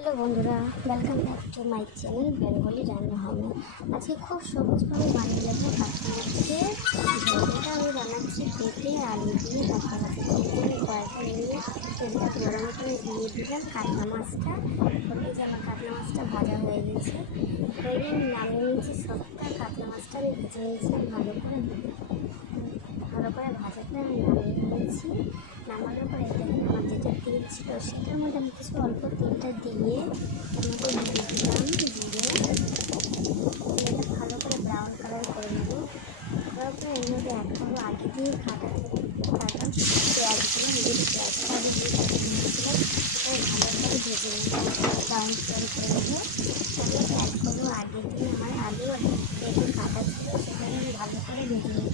Hello বন্ধুরা, welcome back to my channel Bengali রান্না হবে। আজকে খুব সহজভাবে বানিয়ে নেব কাতলা মাছের ঝোল। এটা আমি বানাচ্ছি পেঁপে আলু দিয়ে কাতলা মাছের ঝোল। আমি কড়াইটা নিয়ে তেলটা গরম করে দিয়ে দিলাম কাতলা মাছটা। এই যে আমার কাতলা মাছটা ভাজা হয়ে গেছে, আমি নামিয়ে নিয়েছি। সবটা কাতলা মাছটা আমি ভেজে নিয়েছিলাম ভালো করে ভাজা করে আমি নামিয়ে নিয়েছি। নামানোর পরে দেখেন আমার যেটা তেল ছিল সেটার মধ্যে আমি কিছু অল্প তেলটা দিয়ে এর মধ্যে দিয়ে দিলাম জিরে। তেলটা ভালো করে ব্রাউন কালার করে নেব। করার পরে এর মধ্যে এক করবো আগে দিয়ে কাটা পেঁয়াজগুলো, নিজের পেঁয়াজটা আগে দিয়ে কাটে দিয়েছিলাম। ভালো করে ভেজে নেব, ব্রাউন কালার করে নেবো। তারপরে এক করবো আগে দিয়ে আমার আলু আর পেঁপে কাটা ছিল সেটা আমি ভালো করে ভেজে নেব।